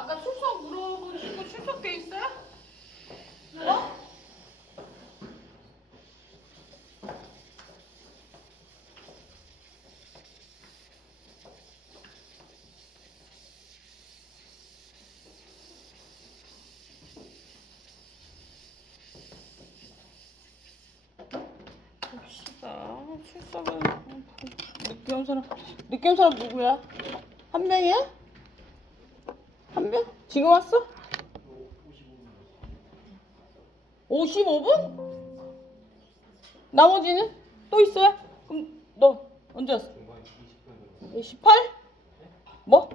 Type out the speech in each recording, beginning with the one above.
아까 출석 물어보시고 출석돼 있어요? 어? 봅시다. 출석은 늦게 온 사람 누구야? 한 명이야? 한 명? 지금 왔어? 55분? 나머지는 또 있어요? 그럼 너 언제 왔어? 18? 뭐?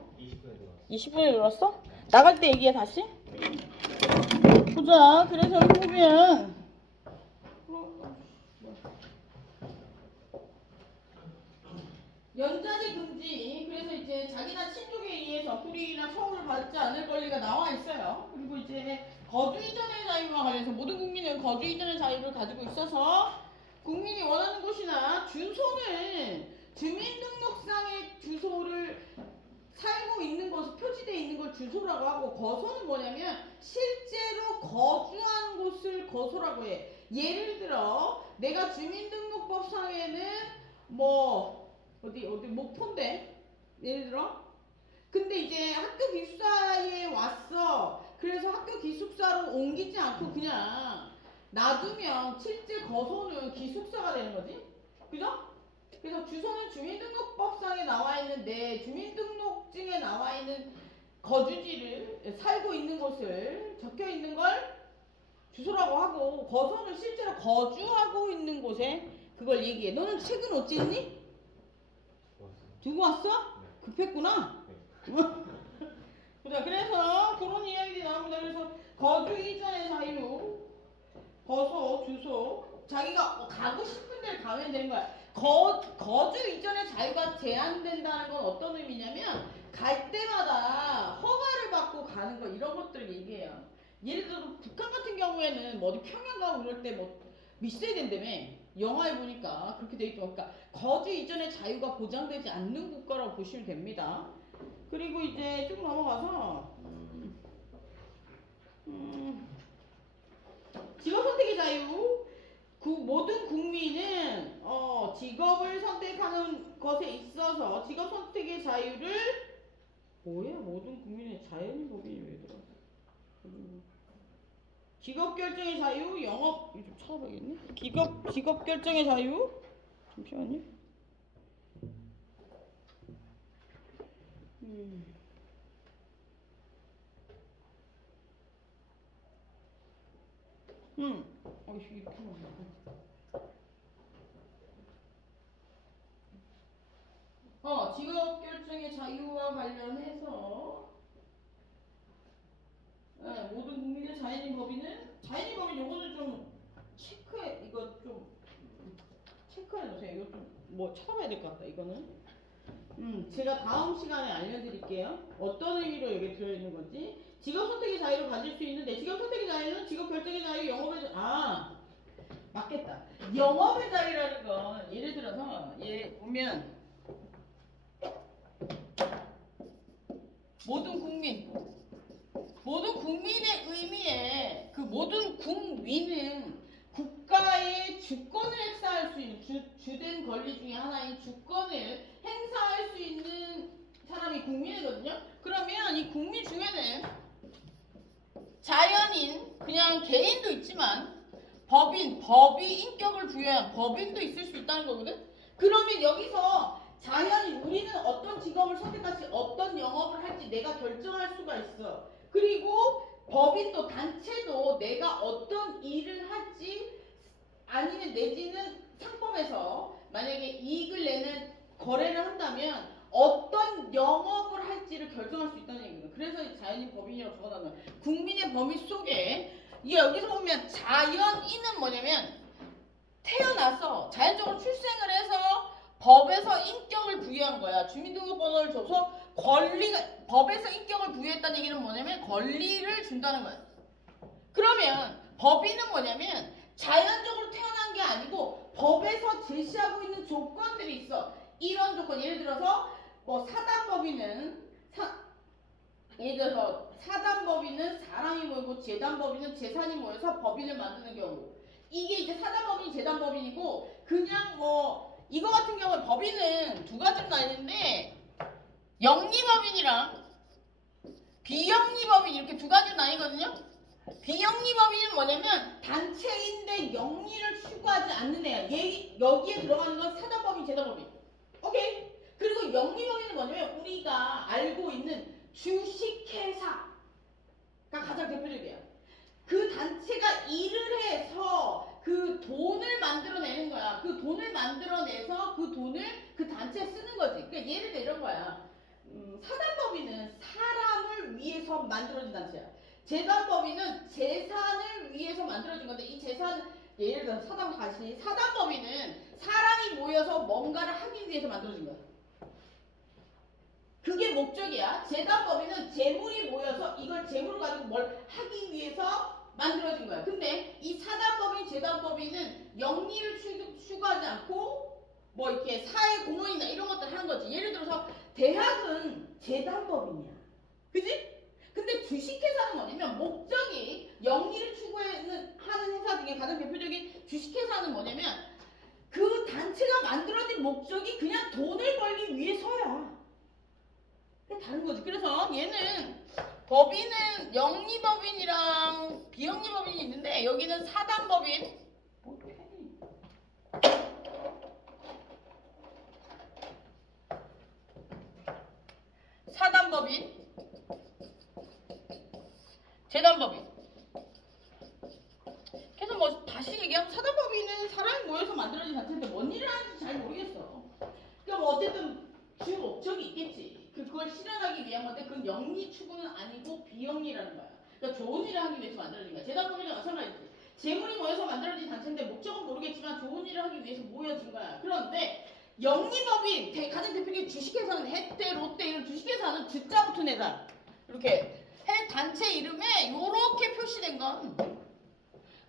20분에 들어왔어? 나갈 때 얘기해 다시? 보자. 그래서 후비야. 연장이 금지. 그래서 이제 자기나 친족에 의해서 불이익이나 처우를 받지 않을 권리가 나와 있어요. 그리고 이제 거주 이전의 자유와 관련해서 모든 국민은 거주 이전의 자유를 가지고 있어서 국민이 원하는 곳이나 주소는 주민등록상의 주소를 살고 있는 곳, 표지되어 있는 걸 주소라고 하고, 거소는 뭐냐면 실제로 거주한 곳을 거소라고 해. 예를 들어 내가 주민등록법상에는 뭐 어디 목포인데 예를 들어, 근데 이제 학교 기숙사에 왔어. 그래서 학교 기숙사로 옮기지 않고 그냥 놔두면 실제 거소는 기숙사가 되는 거지, 그죠? 그래서 주소는 주민등록법상에 나와 있는데 주민등록증에 나와 있는 거주지를 살고 있는 곳을 적혀 있는 걸 주소라고 하고, 거소는 실제로 거주하고 있는 곳에 그걸 얘기해. 너는 책은 어찌했니? 두고 왔어? 급했구나. 그래서 그런 이야기들이 나옵니다. 그래서 거주 이전의 자유, 거소, 주소, 자기가 가고 싶은 데를 가면 되는 거야. 거주 이전의 자유가 제한된다는 건 어떤 의미냐면 갈 때마다 허가를 받고 가는 거, 이런 것들을 얘기해요. 예를 들어 북한 같은 경우에는 뭐 어디 평양 가고 이럴 때 뭐 미세야 된다며. 영화에 보니까 그렇게 돼 있죠. 그러니까 거주 이전의 자유가 보장되지 않는 국가라고 보시면 됩니다. 그리고 이제 쭉 넘어가서 직업 선택의 자유. 모든 국민은 직업을 선택하는 것에 있어서 직업 선택의 자유를, 뭐야 모든 국민의 자연인 법인이 왜 들어? 직업 결정의 자유, 영업, 이거 좀 찾아봐야겠네. 직업 결정의 자유. 잠시만요. 이렇게 직업 결정의 자유와 관련해서 모든 국민의 자연인 법인은, 자연인 법인 요거는 좀 이거 좀 체크해 놓으세요. 이거 좀 뭐 찾아봐야 될 것 같다. 이거는 제가 다음 시간에 알려드릴게요. 어떤 의미로 여기 들어있는 건지. 직업 선택의 자유를 가질 수 있는데, 직업 선택의 자유는 직업 결정의 자유, 영업의 자유. 맞겠다. 영업의 자유라는 건 예를 들어서 보면 모든 국민의 의미에 그 모든 국민은 국가의 주권을 행사할 수 있는 주된 권리 중에 하나인 주권을 행사할 수 있는 사람이 국민이거든요. 그러면 이 국민 중에는 자연인, 그냥 개인도 있지만 법이 인격을 부여한 법인도 있을 수 있다는 거거든. 그러면 여기서 자연인, 우리는 어떤 직업을 선택할지 어떤 영업을 할지 내가 결정할 수가 있어. 그리고 법인도 단체도 내가 어떤 일을 할지, 아니면 내지는 상법에서 만약에 이익을 내는 거래를 한다면 어떤 영업을 할지를 결정할 수 있다는 얘기거든. 그래서 자연인 법인이라고 적어놨는 거야. 국민의 범위 속에. 이게 여기서 보면 자연인은 뭐냐면 태어나서 자연적으로 출생을 해서 법에서 인격을 부여한 거야. 주민등록번호를 줘서 법에서 인격을 부여했다는 얘기는 뭐냐면 권리를 준다는 거야. 그러면 법인은 뭐냐면 자연적으로 태어난 게 아니고 법에서 제시하고 있는 조건들이 있어. 이런 조건, 예를 들어서 뭐 사단법인은 예를 들어서 사단법인은 사람이 모이고 재단법인은 재산이 모여서 법인을 만드는 경우. 이게 이제 사단법인이 재단법인이고 그냥 뭐 이거 같은 경우에 법인은 두 가지로 나뉘는데 영리법인이랑 비영리법인 이렇게 두 가지로 나뉘거든요. 비영리법인은 뭐냐면 단체인데 영리를 추구하지 않는 애야. 여기에 들어가는 건 사단법인, 재단법인. 오케이? 그리고 영리법인은 뭐냐면 우리가 알고 있는 주식회사가 가장 대표적이야. 그 단체가 일을 해서 그 돈을 만들어내는 거야. 그 돈을 만들어내서 그 돈을 그 단체에 쓰는 거지. 그러니까 예를 들어 이런 거야. 사단법인은 사람을 위해서 만들어진 단체야. 재단법인은 재산을 위해서 만들어진 건데 이 재산 예를 들어 사단법인은 사람이 모여서 뭔가를 하기 위해서 만들어진 거야. 그게 목적이야. 재단법인은 재물이 모여서 이걸 재물을 가지고 뭘 하기 위해서 만들어진 거야. 근데 이 사단법인, 재단법인은 영리를 추구하지 않고 뭐 이렇게 사회 공헌이나 이런 것들 하는 거지. 예를 들어서 대학은 재단법인이야. 그지? 근데 주식회사는 뭐냐면 목적이 영리를 추구하는 회사 중에 가장 대표적인 주식회사는 뭐냐면 그 단체가 만들어진 목적이 그냥 돈을 벌기 위해서야. 다른 거지. 그래서 얘는 법인은 영리법인이랑 비영리법인이 있는데 여기는 사단법인 사단법인 재단법인 그래서 뭐 다시 얘기하면 사단법인은 사람이 모여서 만들어진 단체인데 뭔 일을 하는지 잘 모르겠어. 그러니까 뭐 어쨌든 주 목적이 있겠지. 그걸 실현하기 위한 건데 그건 영리 추구는 아니고 비영리라는 거야. 그러니까 좋은 일을 하기 위해서 만들어진 거야. 재단법인은 마찬가지지. 재물이 모여서 만들어진 단체인데 목적은 모르겠지만 좋은 일을 하기 위해서 모여진 거야. 그런데 영리법인 가장 대표적인 주식회사는 햇대, 롯데 이런 주식회사는 주자 붙은 회사. 이렇게 단체 이름에 이렇게 표시된 건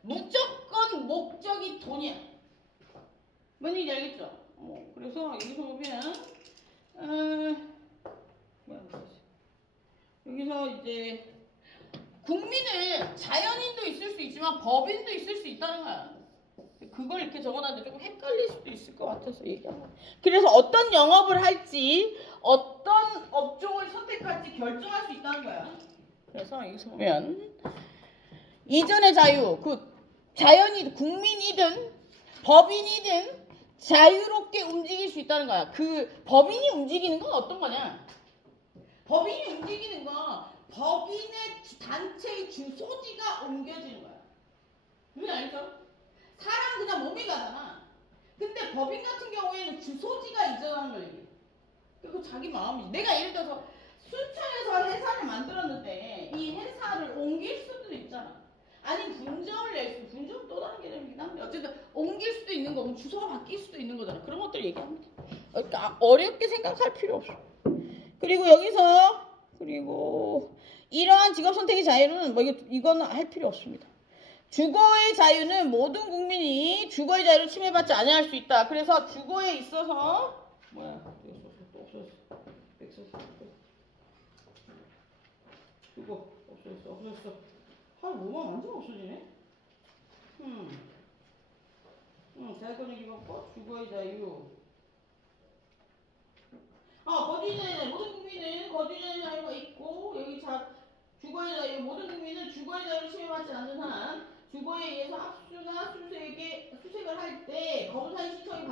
무조건 목적이 돈이야. 뭔 얘기인지 알겠죠? 그래서 여기서 보면 여기서 이제 국민은 자연인도 있을 수 있지만 법인도 있을 수 있다는 거야. 그걸 이렇게 적어놨는데 조금 헷갈릴 수도 있을 것 같아서 얘기하는 거야. 그래서 어떤 영업을 할지 어떤 업종을 선택할지 결정할 수 있다는 거야. 그래서 여기서 보면 이전의 자유, 그 자연이 국민이든 법인이든 자유롭게 움직일 수 있다는 거야. 그 법인이 움직이는 건 어떤 거냐? 법인이 움직이는 건 법인의 단체의 주소지가 옮겨지는 거야. 무슨 알죠? 사람 그냥 몸이 가잖아. 근데 법인 같은 경우에는 주소지가 이전하는 걸 얘기해. 그리고 자기 마음이지. 내가 예를 들어서 순천에서 회사를 만들었는데 이 회사를 옮길 수도 있잖아. 아니 분점을 낼 수도, 분점은 또 다른 개념이긴 한데 어쨌든 옮길 수도 있는 거고 주소가 바뀔 수도 있는 거잖아. 그런 것들 얘기합니다. 그러니까 어렵게 생각할 필요 없어. 그리고 이러한 직업 선택의 자유는 뭐 이거는 할 필요 없습니다. 주거의 자유는 모든 국민이 주거의 자유를 침해받지 아니할 수 있다. 그래서 주거에 있어서 주거 없어졌어. 뭐만 완전 없어지네. 자유권의 기본법, 주거의 자유. 거주인의 모든 국민은 거주인의 자유가 있고 여기 주거의 자유 모든 국민은 주거의 자유를 침해받지 않는 한 주거에 의해서 압수나 수색을 할 때 검사의 신청이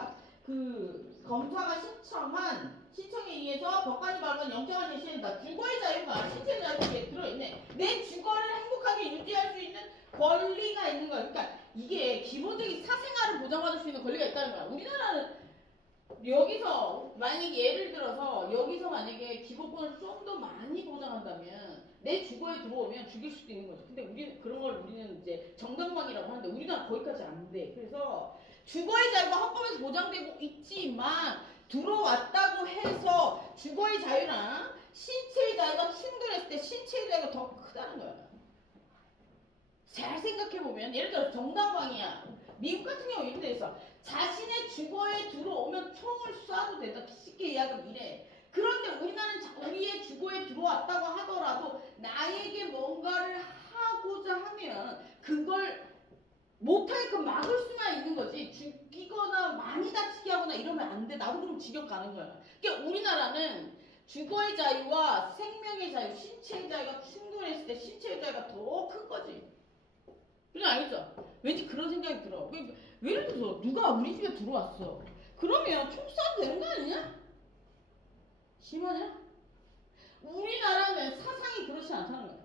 검사가 신청한 신청에 의해서 법관이 발부한 영장을 제시한다. 주거의 자유가 신체의 자유 속에 들어있네. 내 주거를 행복하게 유지할 수 있는 권리가 있는 거야. 그러니까 이게 기본적인 사생활을 보장받을 수 있는 권리가 있다는 거야. 우리나라는 여기서 만약에 예를 들어서 여기서 만약에 기본권을 좀 더 많이 보장한다면 내 주거에 들어오면 죽일 수도 있는 거죠. 근데 우리는 이제 정당방위라고 하는데 우리나라 거기까지 안 돼. 그래서 주거의 자유가 헌법에서 보장되고 있지만 들어왔다고 해서 주거의 자유랑 신체의 자유가 충돌했을 때 신체의 자유가 더 크다는 거야. 잘 생각해보면 예를 들어 정당방위야. 미국 같은 경우 이렇게 돼 있어. 자신의 주거에 들어오면 총을 쏴도 된다. 쉽게 이야기하면 이래. 그런데 우리나라는 우리의 주거에 들어왔다고 하더라도 나도 그럼 지격 가는 거야. 그러니까 우리나라는 주거의 자유와 생명의 자유, 신체의 자유가 충돌했을 때 신체의 자유가 더 큰 거지. 그냥 알겠죠? 왠지 그런 생각이 들어. 예를 들어서 누가 우리 집에 들어왔어. 그러면 총 쏴도 되는 거 아니냐? 심하냐? 우리나라는 사상이 그렇지 않다는 거야.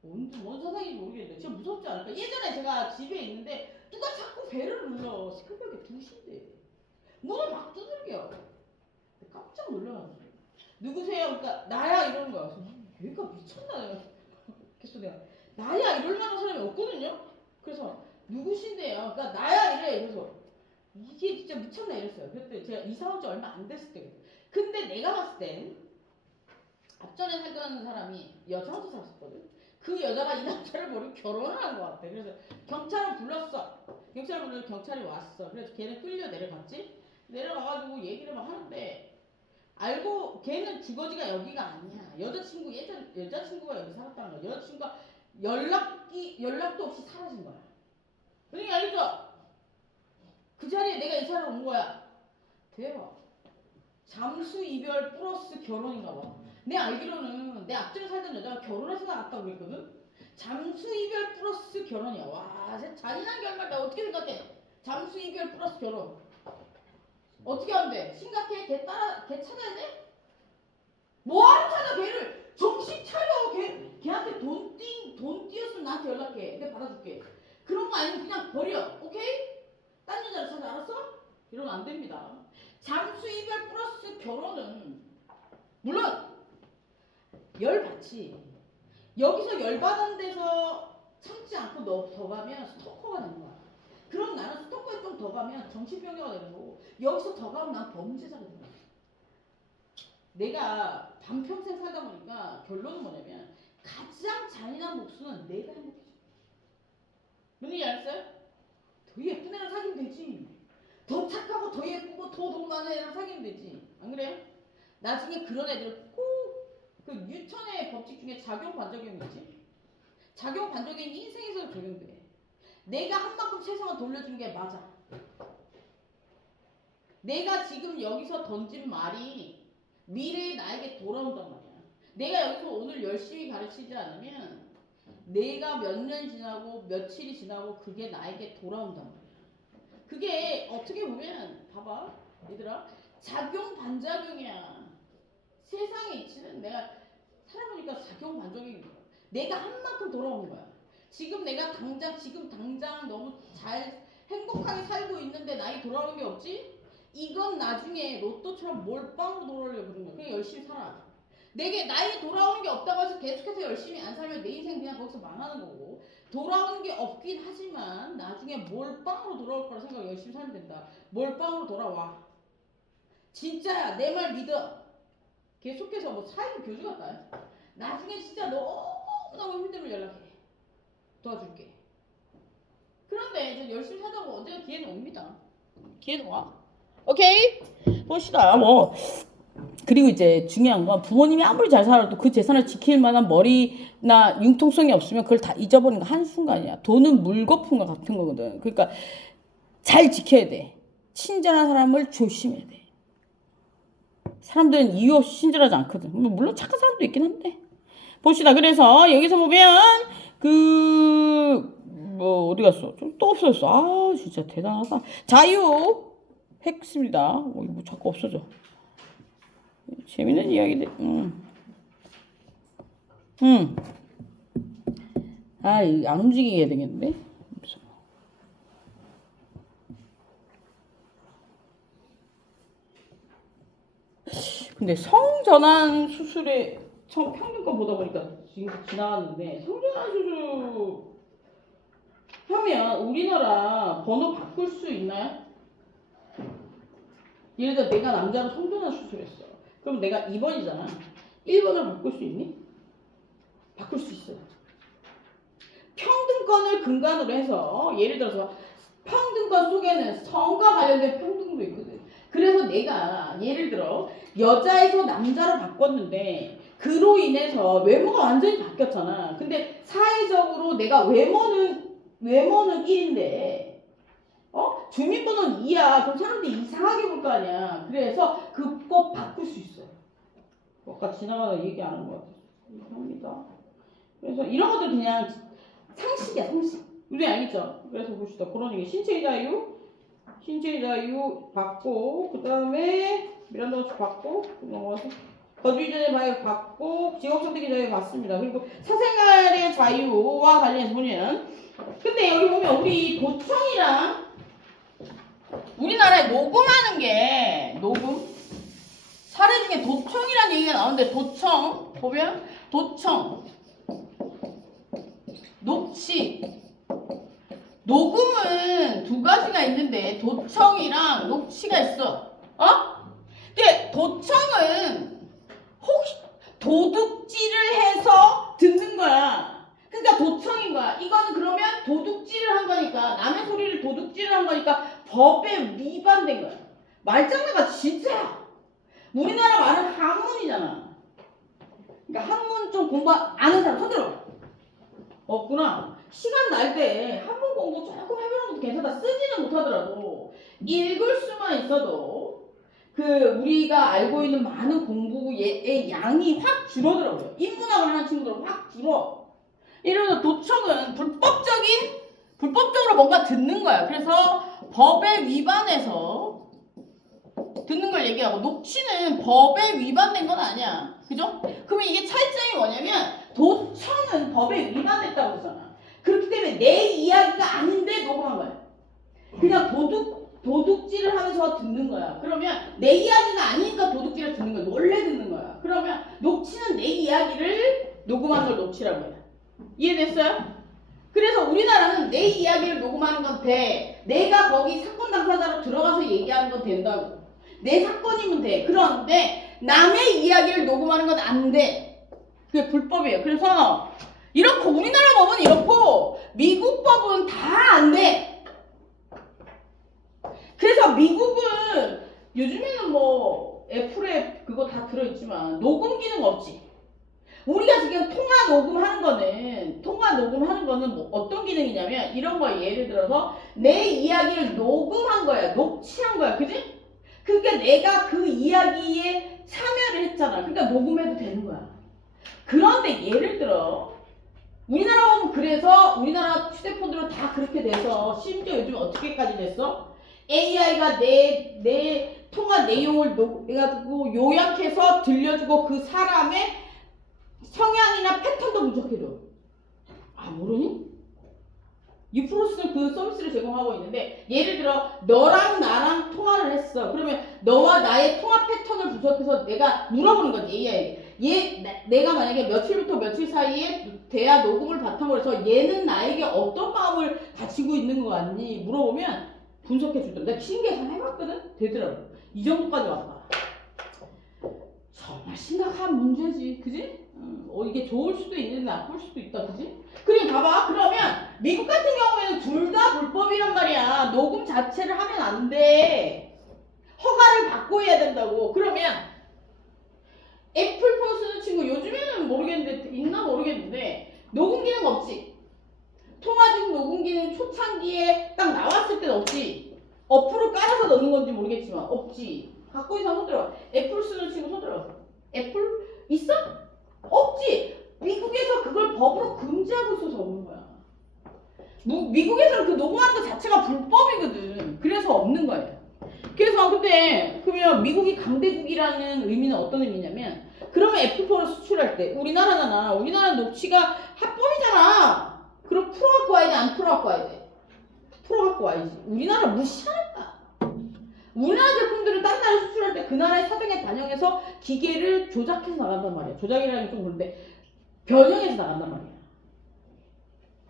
뭔 사상인지 모르겠는데 진짜 무섭지 않을까? 예전에 제가 집에 있는데 누가 자꾸 배를 눌러. 새벽에 2시인데 문을 막 두들겨. 깜짝 놀라가지고 누구세요? 그러니까 나야 이러는 거야. 얘가 미쳤나? 그래서 내가 나야 이럴 만한 사람이 없거든요. 그래서 누구신데요? 그러니까 나야 이래. 그래서 이게 진짜 미쳤나 이랬어요. 그때 제가 이사 온 지 얼마 안 됐을 때. 근데 내가 봤을 땐 앞전에 살던 사람이 여자 혼자 살았었거든. 그 여자가 이 남자를 모르고 결혼을 한 것 같아. 그래서 경찰을 불렀어. 경찰을 불러 경찰이 왔어. 그래서 걔는 끌려 내려갔지. 내려가가지고 얘기를 막 하는데 알고 걔는 주거지가 여기가 아니야. 여자친구 예전 여자친구가 여기 살았다는 거야. 여자친구가 연락도 없이 사라진 거야. 그러니까 알겠죠? 그 자리에 내가 이사를 온 거야. 대박. 잠수 이별 플러스 결혼인가 봐. 내 알기로는 내 앞전에 살던 여자가 결혼해서 나갔다고 그랬거든. 잠수 이별 플러스 결혼이야. 와, 진짜 잔인한 결말. 나 어떻게 생각해? 잠수 이별 플러스 결혼. 어떻게 하면 돼? 심각해? 걔 찾아야 돼? 뭐하러 찾아 걔를? 정신 차려. 걔한테 돈 띄었으면 나한테 연락해. 내가 받아줄게. 그런 거 아니면 그냥 버려. 오케이? 딴 여자를 찾아. 알았어? 이러면 안 됩니다. 잠수 이별 플러스 결혼은 물론 열받지. 여기서 열받은 데서 참지 않고 너 더 가면 스토커가 되는 거야. 그럼 나는 스토커에 좀 더 가면 정신병자가 되는 거고, 여기서 더 가면 난 범죄자가 되는 거야. 내가 반평생 살다 보니까 결론은 뭐냐면 가장 잔인한 목수는 내가 행복해져. 무슨 얘기 알았어요? 더 예쁜 애랑 사귀면 되지. 더 착하고 더 예쁘고 더 돈 많은 애랑 사귀면 되지. 안 그래요? 나중에 그런 애들 꼭 그 뉴턴의 법칙 중에 작용 반작용이 있지. 작용 반작용이 인생에서 적용돼. 내가 한 만큼 세상을 돌려준 게 맞아. 내가 지금 여기서 던진 말이 미래에 나에게 돌아온단 말이야. 내가 여기서 오늘 열심히 가르치지 않으면 내가 몇 년이 지나고 며칠이 지나고 그게 나에게 돌아온단 말이야. 그게 어떻게 보면 봐봐 얘들아, 작용 반작용이야. 세상의 이치는 내가 살아보니까 작용 반작용인 거야. 내가 한 만큼 돌아오는 거야. 지금 내가 지금 당장 너무 잘 행복하게 살고 있는데 나이 돌아오는 게 없지? 이건 나중에 로또처럼 몰빵으로 돌아오려고 그러는 거야. 그냥 열심히 살아. 내게 나이 돌아오는 게 없다고 해서 계속해서 열심히 안 살면 내 인생 그냥 거기서 망하는 거고, 돌아오는 게 없긴 하지만 나중에 몰빵으로 돌아올 거라 생각하고 열심히 살면 된다. 몰빵으로 돌아와. 진짜야. 내 말 믿어. 계속해서 뭐 사이버 교주 같다. 나중에 진짜 너무너무 힘들면 연락해. 도와줄게. 그런데 이제 열심히 살다 보면 언젠가 기회는 옵니다. 기회는 와. 오케이? 봅시다. 뭐 그리고 이제 중요한 건 부모님이 아무리 잘 살아도 그 재산을 지킬 만한 머리나 융통성이 없으면 그걸 다 잊어버리는 거 한순간이야. 돈은 물거품과 같은 거거든. 그러니까 잘 지켜야 돼. 친절한 사람을 조심해야 돼. 사람들은 이유 없이 친절하지 않거든. 물론 착한 사람도 있긴 한데. 봅시다. 그래서 여기서 보면 뭐 어디 갔어? 좀 또 없어졌어. 아 진짜 대단하다. 자유 핵심이다. 뭐 자꾸 없어져. 재밌는 이야기들. 안 움직이게 해야 되겠는데. 근데 성전환 수술에 처음 평균가 보다 보니까 지금 지나왔는데, 성전환 수술 하면 우리나라 번호 바꿀 수 있나요? 예를 들어 내가 남자로 성전환 수술했어. 그럼 내가 2번이잖아. 1번으로 바꿀 수 있니? 바꿀 수 있어. 평등권을 근간으로 해서 예를 들어서 평등권 속에는 성과 관련된 평등도 있거든. 그래서 내가 예를 들어 여자에서 남자로 바꿨는데 그로 인해서 외모가 완전히 바뀌었잖아. 근데 사회적으로 내가 외모는 1인데 주민번호는 2야. 그럼 사람들이 이상하게 볼 거 아니야. 그래서 그거 바꿀 수 있어요. 아까 지나가다 얘기 안 한 것 같아요. 합니다. 그래서 이런 것들 그냥 상식이야, 상식. 우리 알겠죠? 그래서 봅시다. 그런 얘기. 신체의 자유 받고, 그 다음에 미란다 호출 받고, 넘어가서 거주 이전의 자유 받고, 직업 선택의 자유 받습니다. 그리고 사생활의 자유와 관련해서 보면, 근데 여기 보면 우리 도청이랑 우리나라에 녹음하는 게 녹음 사례 중에 도청이라는 얘기가 나오는데 도청 보면 도청 녹취 녹음은 두 가지가 있는데 도청이랑 녹취가 있어. 근데 도청은 혹시 도둑질을 해서 듣는 거야. 그러니까 도청인 거야. 이거는 그러면 도둑질을 한 거니까 남의 소리를 도둑질을 한 거니까 법에 위반된 거야. 말장난가 진짜야. 우리나라 말은 한문이잖아. 그러니까 한문 좀 공부 아는 사람 손들어. 없구나. 시간 날 때 한문 공부 조금 해보는 것도 괜찮다. 쓰지는 못하더라도 읽을 수만 있어도 그 우리가 알고 있는 많은 공부의 양이 확 줄어들어요. 인문학을 하는 친구들은 확 줄어. 이러면서 도청은 불법적으로 뭔가 듣는 거야. 그래서 법에 위반해서 듣는 걸 얘기하고 녹취는 법에 위반된 건 아니야. 그죠? 그러면 이게 차이점이 뭐냐면 도청은 법에 위반됐다고 했잖아. 그렇기 때문에 내 이야기가 아닌데 녹음한 거야. 그냥 도둑질을 하면서 듣는 거야. 그러면 내 이야기가 아니니까 도둑질을 듣는 거야. 원래 듣는 거야. 그러면 녹취는 내 이야기를 녹음하는 걸 녹취라고 해. 이해됐어요? 그래서 우리나라는 내 이야기를 녹음하는 건 돼. 내가 거기 사건 당사자로 들어가서 얘기하는 건 된다고. 내 사건이면 돼. 그런데 남의 이야기를 녹음하는 건 안 돼. 그게 불법이에요. 그래서 이렇고 우리나라 법은 이렇고 미국 법은 다 안 돼. 그래서 미국은 요즘에는 뭐 애플에 그거 다 들어있지만 녹음 기능 없지. 우리가 지금 통화 녹음하는 거는 뭐 어떤 기능이냐면 이런 거야. 예를 들어서 내 이야기를 녹음한 거야. 녹취한 거야. 그지? 그러니까 내가 그 이야기에 참여를 했잖아. 그러니까 녹음해도 되는 거야. 그런데 예를 들어 우리나라 보면 그래서 우리나라 휴대폰들은 다 그렇게 돼서 심지어 요즘 어떻게까지 됐어? AI가 내 통화 내용을 해가지고 요약해서 들려주고 그 사람의 성향이나 패턴도 분석해줘. 아 모르니? 유프로스는 그 서비스를 제공하고 있는데 예를 들어 너랑 나랑 통화를 했어. 그러면 너와 나의 통화 패턴을 분석해서 내가 물어보는 거지 AI에게. 내가 만약에 며칠부터 며칠 사이에 대화 녹음을 바탕으로 해서 얘는 나에게 어떤 마음을 가지고 있는 거 같니? 물어보면 분석해 주더라. 내가 신기해서 해봤거든? 되더라고. 이 정도까지 왔다. 정말 심각한 문제지. 그지? 이게 좋을 수도 있는데 나쁠 수도 있다. 그지? 그러니까 봐봐. 그러면 미국 같은 경우에는 둘 다 불법이란 말이야. 녹음 자체를 하면 안 돼. 허가를 받고 해야 된다고. 그러면 애플폰 쓰는 친구 요즘에는 모르겠는데 있나 모르겠는데 녹음 기능 없지. 통화 중 녹음 기능 초창기에 딱 나왔을 때는 없지. 어플을 깔아서 넣는 건지 모르겠지만 없지. 갖고 있는 사람 손 들어봐. 애플 쓰는 친구 손 들어봐. 애플 있어? 없지. 미국에서 그걸 법으로 금지하고 있어서 없는 거야. 미국에서는 그 녹음하는 것 자체가 불법이거든. 그래서 없는 거예요. 그래서 근데 그러면 미국이 강대국이라는 의미는 어떤 의미냐면 그러면 애플폰을 수출할 때 우리나라잖아. 우리나라 녹취가 합법이잖아. 그럼 풀어갖고 와야 돼? 안 풀어갖고 와야 돼? 풀어갖고 와야지. 우리나라 무시하니까. 우리나라 제품들은 딴 나라에 수출할 때 그 나라의 사정에 반영해서 기계를 조작해서 나간단 말이야. 조작이라는 게 좀 그런데 변형해서 나간단 말이야.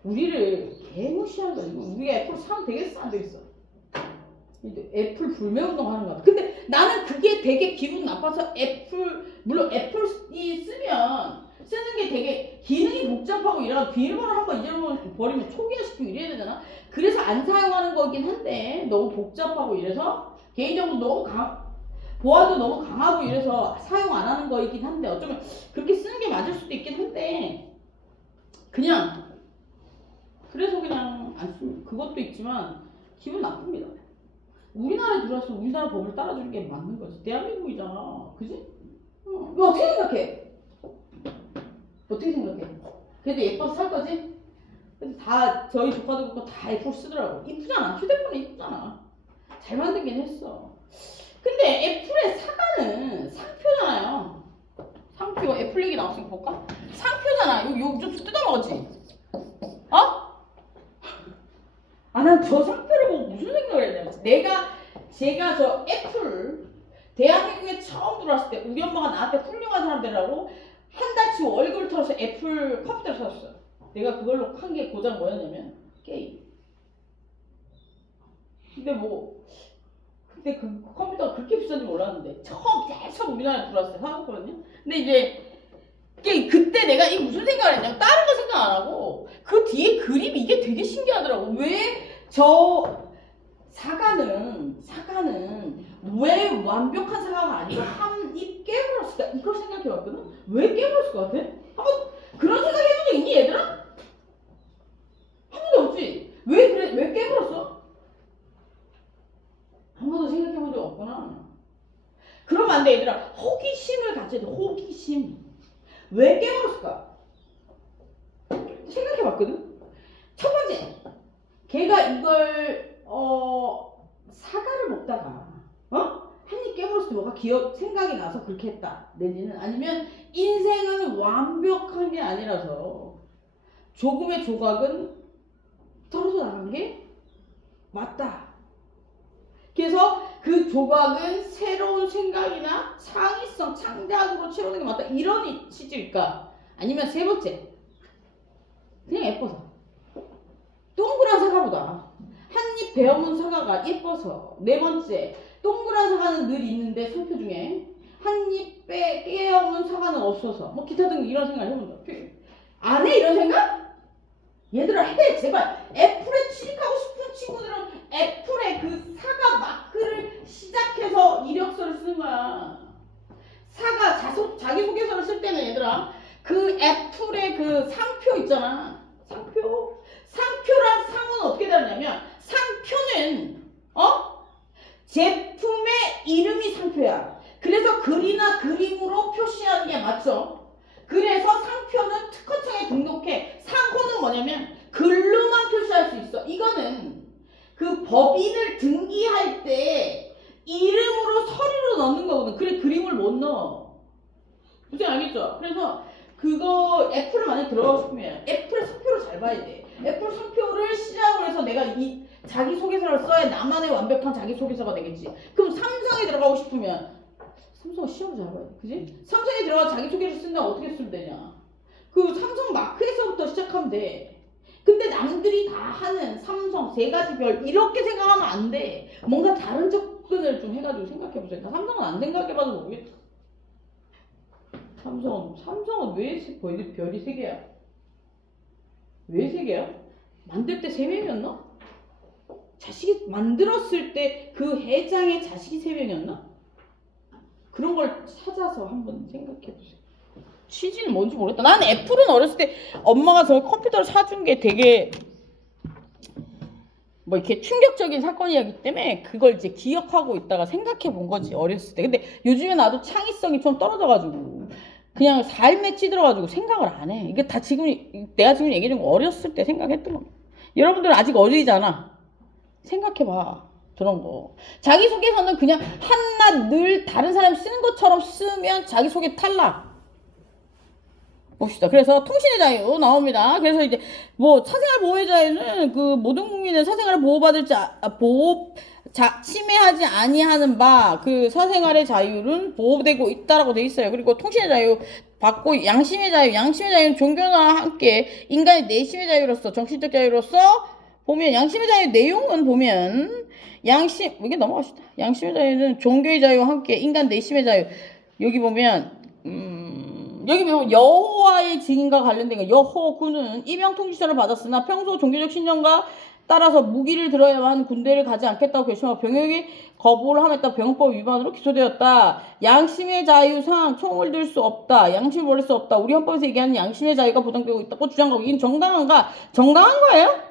우리를 개무시하는 거야. 우리가 애플 사면 되겠어? 안 되겠어? 애플 불매운동 하는 거야. 근데 나는 그게 되게 기분 나빠서 물론 애플이 쓰는 게 되게 기능이 복잡하고 이래서 비밀번호 한번 잊어버리면 초기화시키고 이래야 되잖아. 그래서 안 사용하는 거긴 한데 너무 복잡하고 이래서 개인정보 너무 보안도 너무 강하고 이래서 사용 안 하는 거이긴 한데 어쩌면 그렇게 쓰는 게 맞을 수도 있긴 한데 그래서 그냥 안 씁니다. 그것도 있지만 기분 나쁩니다. 우리나라에 들어왔으면 우리나라 법을 따라주는 게 맞는 거지. 대한민국이잖아. 그지? 너 어떻게 생각해? 어떻게 생각해? 그래도 예뻐서 살 거지? 근데 다 저희 조카들 그거 다 애플 쓰더라고. 이쁘잖아. 휴대폰은 이쁘잖아. 잘 만들긴 했어. 근데 애플의 사과는 상표잖아요. 상표. 애플 얘기 나왔으니까 볼까? 상표잖아. 요 좀 뜯어먹었지? 어? 아, 난 저 상표를 보고 무슨 생각을 했냐면 제가 저 애플 대한민국에 처음 들어왔을 때 우리 엄마가 나한테 훌륭한 사람들이라고 한 달치 월급을 털어서 애플 컴퓨터를 사줬어요. 내가 그걸로 한 게 고작 뭐였냐면 게임. 근데 그 컴퓨터가 그렇게 비싼지 몰랐는데 제일 처음 우리나라에 들어왔을 때 사왔거든요. 근데 이제 그때 내가 이 무슨 생각을 했냐면 다른 거 생각 안 하고 그 뒤에 그림이 이게 되게 신기하더라고. 왜 저 사과는 왜 완벽한 사과가 아니고 한 입 깨물었을까? 이걸 생각해봤거든. 왜 깨물었을 것 같아? 한번 그런 생각 해본 적 있니 얘들아? 한 번도 없지. 왜 그래? 왜 깨물었어? 한 번도 생각해본 적 없구나. 그러면 안 돼 얘들아. 호기심을 가져야 돼. 호기심. 왜 깨물었을까? 생각해봤거든. 첫 번째, 걔가 이걸 사과를 먹다가 한 입 깨물었을 때 뭐가 생각이 나서 그렇게 했다. 내지는 아니면 인생은 완벽한 게 아니라서 조금의 조각은 떨어져 나간 게 맞다. 그래서 그 조각은 새로운 생각이나 창의성, 창작으로 채우는 게 맞다. 이런 취지일까? 아니면 세 번째, 그냥 예뻐서. 동그란 사과보다 한 입 베어문 사과가 예뻐서. 네 번째, 동그란 사과는 늘 있는데 상표 중에 한 입 베어문 사과는 없어서. 뭐 기타 등등 이런 생각을 해본다. 안 해? 이런 생각? 얘들아 해 제발. 애플에 취직하고 싶은 친구들은 애플에 그 사과 마크를 시작해서 이력서를 쓰는 거야. 사과 자기소개서를 쓸 때는 얘들아 그 애플의 그 상표 있잖아. 상표랑 상은 어떻게 다르냐면 상표는 제품의 이름이 상표야. 그래서 글이나 그림으로 표시하는 게 맞죠. 그래서 상표는 특허청에 등록해. 상호는 뭐냐면 글로만 표시할 수 있어. 이거는 그 법인을 등기할 때 이름으로 서류로 넣는 거거든. 그래 그림을 못 넣어. 무슨 알겠죠? 그래서 그거 애플을 만약 들어가고 싶으면 애플의 상표를 잘 봐야 돼. 애플 상표를 시작으로 해서 내가 이 자기소개서를 써야 나만의 완벽한 자기소개서가 되겠지. 그럼 삼성에 들어가고 싶으면 삼성은 시험을 잘 봐야 돼. 그지? 삼성에 들어가 자기소개를 쓴다면 어떻게 쓰면 되냐. 그 삼성 마크에서부터 시작하면 돼. 근데 남들이 다 하는 삼성 세 가지 별 이렇게 생각하면 안 돼. 뭔가 다른 접근을 좀 해가지고 생각해보세요. 삼성은 안 생각해봐도 모르겠다. 삼성은 왜 별이 3개야? 왜 3개야? 만들 때 3명이었나? 자식이 만들었을 때 그 회장의 자식이 3명이었나? 그런 걸 찾아서 한번 생각해보세요. 취지는 뭔지 모르겠다. 난 애플은 어렸을 때 엄마가 저 컴퓨터를 사준 게 되게 뭐 이렇게 충격적인 사건이었기 때문에 그걸 이제 기억하고 있다가 생각해 본 거지 어렸을 때. 근데 요즘에 나도 창의성이 좀 떨어져가지고 그냥 삶에 찌들어가지고 생각을 안 해. 이게 다 내가 지금 얘기해 준 거 어렸을 때 생각했던 거. 여러분들은 아직 어리잖아. 생각해봐. 저런 거. 자기소개서는 그냥 한낱 늘 다른 사람이 쓰는 것처럼 쓰면 자기소개 탈락. 봅시다. 그래서 통신의 자유 나옵니다. 그래서 이제 뭐 사생활 보호의 자유는 그 모든 국민은 사생활을 보호받을 침해하지 아니하는 바 그 사생활의 자유는 보호되고 있다라고 돼 있어요. 그리고 통신의 자유 받고 양심의 자유는 종교나 함께 인간의 내심의 자유로서 정신적 자유로서 보면 양심의 자유 내용은 보면 이게 넘어갑시다. 양심의 자유는 종교의 자유와 함께 인간 내심의 자유. 여기 보면 여호와의 증인과 관련된 거. 여호군은 임명통지서를 받았으나 평소 종교적 신념과 따라서 무기를 들어야만 하는 군대를 가지 않겠다고 결심하고 병역에 거부를 함에 따라 병역법 위반으로 기소되었다. 양심의 자유상 총을 들 수 없다. 양심을 버릴 수 없다. 우리 헌법에서 얘기하는 양심의 자유가 보장되고 있다고 주장하고 이건 정당한 거예요?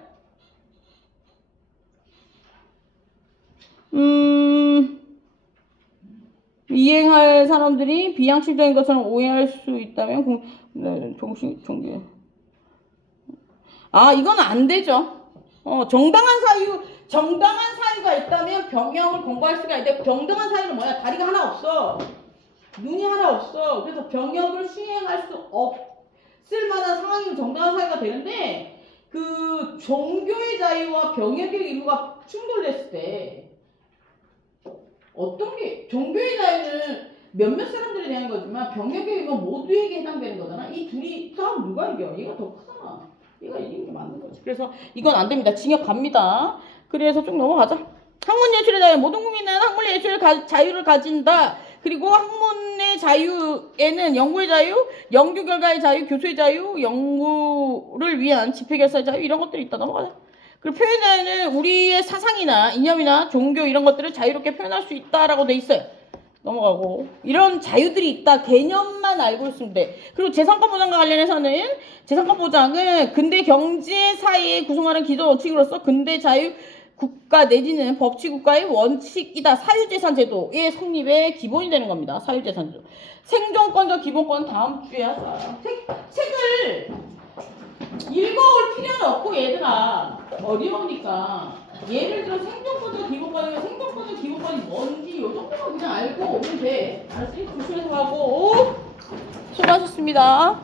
이행할 사람들이 비양심적인 것처럼 오해할 수 있다면 종교. 이건 안 되죠. 정당한 사유가 있다면 병역을 공고할 수가 있는데 정당한 사유는 뭐야? 다리가 하나 없어. 눈이 하나 없어. 그래서 병역을 수행할 수 없을 만한 상황이면 정당한 사유가 되는데 그 종교의 자유와 병역의 의무가 충돌됐을 때 어떤 게 종교의 자유는 몇몇 사람들에 대한 거지만 병역의 의무는 모두에게 해당되는 거잖아. 이 둘이 싸움 누가 이겨? 얘가 더 크잖아. 얘가 이기는 게 맞는 거지. 그래서 이건 안 됩니다. 징역 갑니다. 그래서 쭉 넘어가자. 학문 예술의 자유. 모든 국민은 학문 예술의 자유를 가진다. 그리고 학문의 자유에는 연구의 자유, 연구 결과의 자유, 교수의 자유, 연구를 위한 집회 결사의 자유 이런 것들이 있다. 넘어가자. 그리고 표현의 자유는 우리의 사상이나 이념이나 종교 이런 것들을 자유롭게 표현할 수 있다라고 돼 있어요. 넘어가고 이런 자유들이 있다 개념만 알고 있으면 돼. 그리고 재산권 보장과 관련해서는 재산권 보장은 근대 경제 사회에 구성하는 기존 원칙으로서 근대 자유 국가 내지는 법치 국가의 원칙이다. 사유재산 제도의 성립의 기본이 되는 겁니다. 사유재산 제도. 생존권과 기본권 다음 주에 하자. 책을 읽어올 필요는 없고 얘들아 어려우니까 예를 들어 생존권과 기본권이 뭔지 요 정도만 그냥 알고 오면 돼. 알았지? 조심해서 가고 수고하셨습니다.